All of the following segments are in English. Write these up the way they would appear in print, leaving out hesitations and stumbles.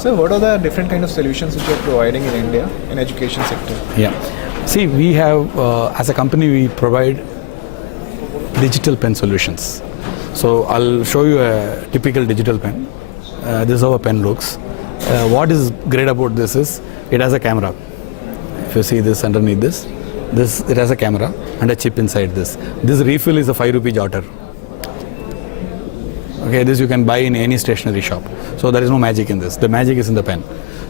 So what are the different kind of solutions which you are providing in India in education sector? Yeah. See, we have, as a company, we provide digital pen solutions. So I'll show you a typical digital pen. This is how a pen looks. What is great about this is it has a camera. If you see this underneath this, it has a camera and a chip inside this. This refill is a 5 rupee jotter. Okay, this you can buy in any stationery shop. So there is no magic in this. The magic is in the pen.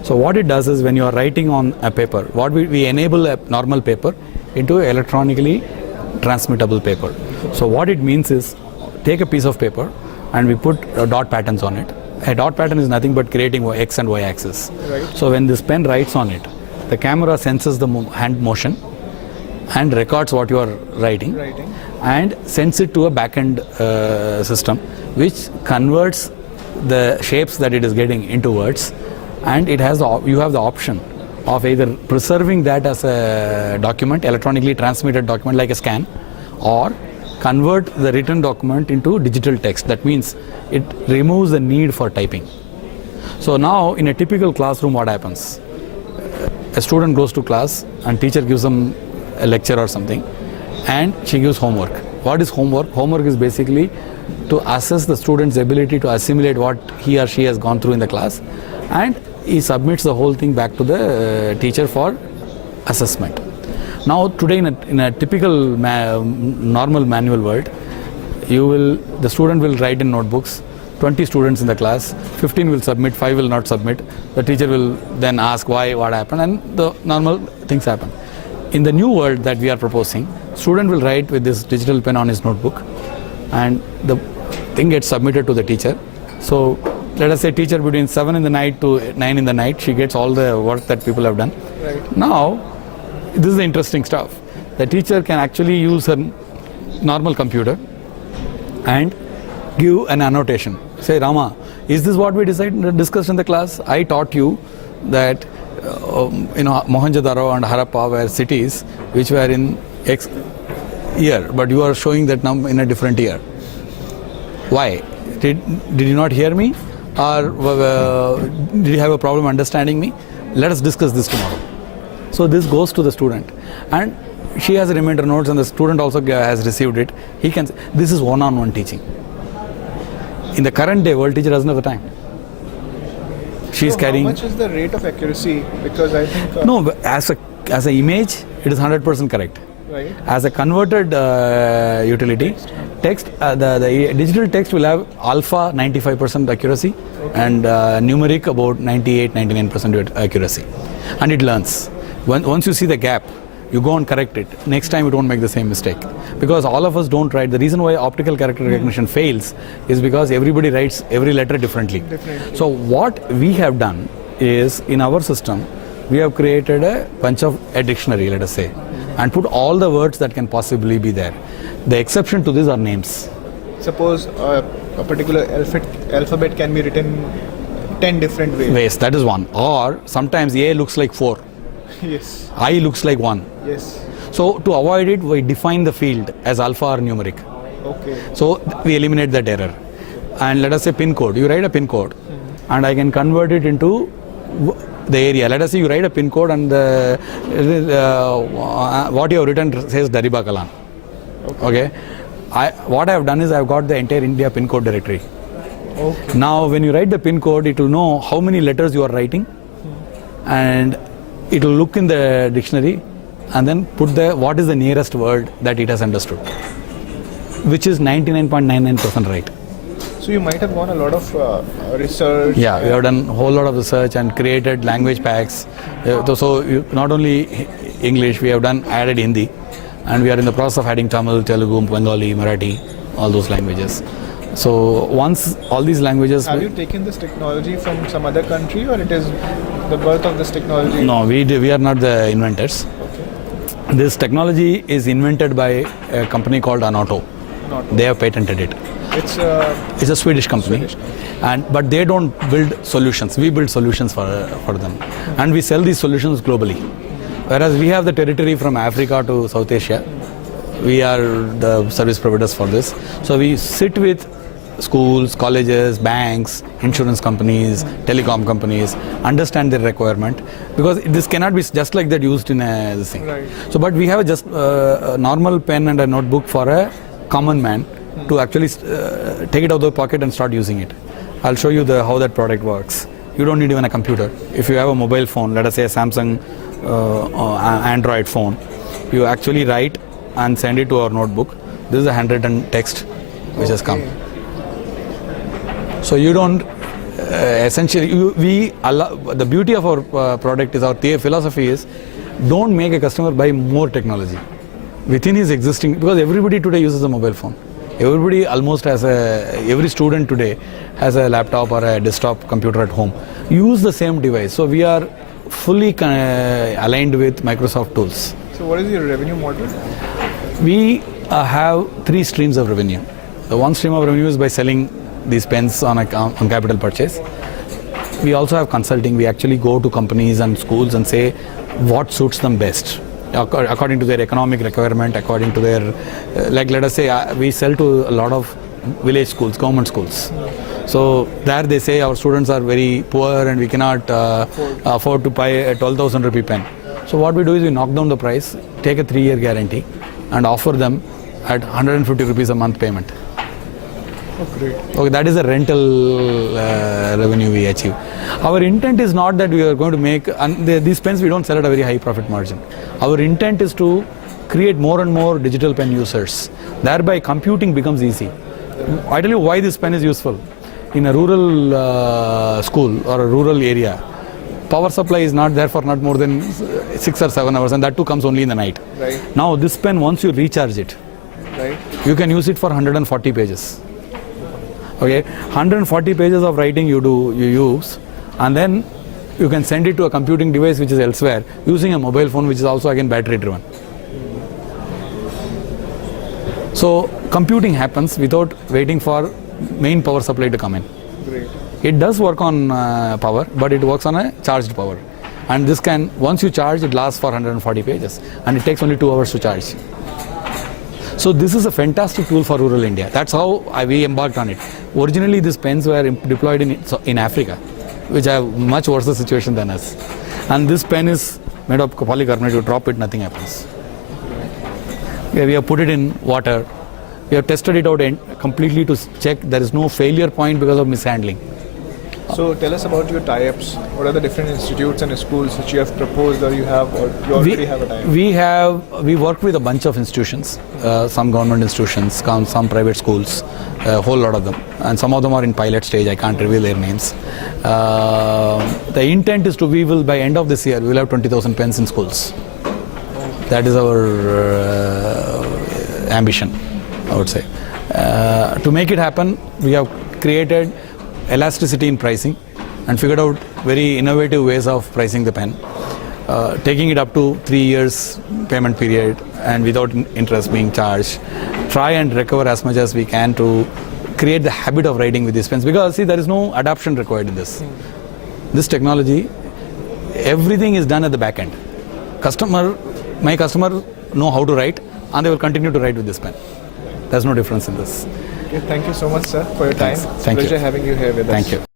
So what it does is when you are writing on a paper, what we enable a normal paper into electronically transmittable paper. So what it means is take a piece of paper and we put dot patterns on it. A dot pattern is nothing but creating X and Y axis. Right. So when this pen writes on it, the camera senses the hand motion and records what you are writing and sends it to a back-end system which converts the shapes that it is getting into words, and it has you have the option of either preserving that as a document, electronically transmitted document like a scan, or convert the written document into digital text. That means it removes the need for typing. So now in a typical classroom, what happens? A student goes to class and teacher gives them a lecture or something and she gives homework. What is homework? Homework is basically to assess the student's ability to assimilate what he or she has gone through in the class, and he submits the whole thing back to the teacher for assessment. Now today in a typical normal manual world, the student will write in notebooks, 20 students in the class, 15 will submit, 5 will not submit. The teacher will then ask why, what happened, and the normal things happen. In the new world that we are proposing, student will write with this digital pen on his notebook and the thing gets submitted to the teacher. So let us say teacher between 7 in the night to 9 in the night, she gets all the work that people have done. Right. Now, this is the interesting stuff. The teacher can actually use her normal computer and give an annotation. Say, Rama, is this what we discussed in the class? I taught you that Mohenjo-daro and Harappa were cities which were in X year, but you are showing that now in a different year. Why? Did you not hear me? Or did you have a problem understanding me? Let us discuss this tomorrow. So this goes to the student, and she has reminder notes, and the student also has received it. He can. This is one-on-one teaching. In the current day world, teacher doesn't have the time. She is carrying. How much is the rate of accuracy? Because I think no, as an image, it is 100% correct. Right. As a converted utility, text, the digital text will have alpha 95% accuracy, and numeric about 98-99% accuracy, and it learns. Once you see the gap, you go and correct it. Next time you don't make the same mistake, because all of us don't write. The reason why optical character recognition fails is because everybody writes every letter differently. So what we have done is, in our system, we have created a dictionary, let us say, and put all the words that can possibly be there. The exception to this are names. Suppose a particular alphabet can be written 10 different ways. That is one. Or sometimes A looks like 4. Yes. I looks like 1. Yes. So to avoid it, we define the field as alpha or numeric. Okay. So we eliminate that error. And let us say pin code. You write a pin code, and I can convert it into the area. Let us say you write a pin code, and what you have written says Dariba Kalan. Okay. What I have done is I have got the entire India pin code directory. Okay. Now when you write the pin code, it will know how many letters you are writing, and it will look in the dictionary and then put what is the nearest word that it has understood, which is 99.99% right. So you might have done a lot of research. Yeah, we have done a whole lot of research and created language packs. So not only English, we have added Hindi, and we are in the process of adding Tamil, Telugu, Bengali, Marathi, all those languages. So once all these languages... Have you taken this technology from some other country, or it is the birth of this technology? No, we are not the inventors. Okay. This technology is invented by a company called Anoto. They have patented it. It's a Swedish company. But they don't build solutions. We build solutions for them. And we sell these solutions globally. Whereas we have the territory from Africa to South Asia. We are the service providers for this. So we sit with schools, colleges, banks, insurance companies, telecom companies understand their requirement, because this cannot be just like that used in this thing. Right. So, but we have just a normal pen and a notebook for a common man to actually take it out of the pocket and start using it. I'll show you how that product works. You don't need even a computer. If you have a mobile phone, let us say a Samsung Android phone, you actually write and send it to our notebook. This is a handwritten text which has come. So you don't essentially, the beauty of our product is, our philosophy is, don't make a customer buy more technology within his existing, because everybody today uses a mobile phone. Everybody almost has every student today has a laptop or a desktop computer at home. Use the same device. So we are fully aligned with Microsoft tools. So what is your revenue model? We have 3 streams of revenue. The one stream of revenue is by selling these pens on capital purchase. We also have consulting. We actually go to companies and schools and say what suits them best, according to their economic requirement, according to their, like let us say we sell to a lot of village schools, government schools. So there they say our students are very poor and we cannot afford to buy a 12,000 rupee pen. So what we do is we knock down the price, take a 3-year guarantee and offer them at 150 rupees a month payment. Oh, great. Okay, that is a rental revenue we achieve. Our intent is not that we are going to make, and these pens we don't sell at a very high profit margin. Our intent is to create more and more digital pen users. Thereby computing becomes easy. I tell you why this pen is useful. In a rural school or a rural area, power supply is not there for not more than 6 or 7 hours, and that too comes only in the night. Right. Now this pen, once you recharge it, Right. you can use it for 140 pages. Okay, 140 pages of writing you use, and then you can send it to a computing device which is elsewhere using a mobile phone which is also again battery driven. So computing happens without waiting for main power supply to come in. Great. It does work on power, but it works on a charged power. And this can, once you charge, it lasts for 140 pages, and it takes only 2 hours to charge. So this is a fantastic tool for rural India. That's how we embarked on it. Originally, these pens were deployed in Africa, which have much worse situation than us. And this pen is made of polycarbonate. You drop it, nothing happens. We have put it in water. We have tested it out completely to check there is no failure point because of mishandling. So tell us about your tie-ups. What are the different institutes and schools which you have proposed, or you already have a tie-up? We work with a bunch of institutions, some government institutions, some private schools, a whole lot of them, and some of them are in pilot stage. I can't reveal their names. The intent is we will by end of this year we will have 20,000 pens in schools. That is our ambition, I would say. To make it happen, we have created elasticity in pricing and figured out very innovative ways of pricing the pen, taking it up to 3 years payment period and without interest being charged. Try and recover as much as we can to create the habit of writing with these pens, because see, there is no adoption required in this. This technology, everything is done at the back end. My customer know how to write and they will continue to write with this pen. There's no difference in this. Okay, thank you so much, sir, for your time. Thank you. Pleasure having you here with us. Thank you.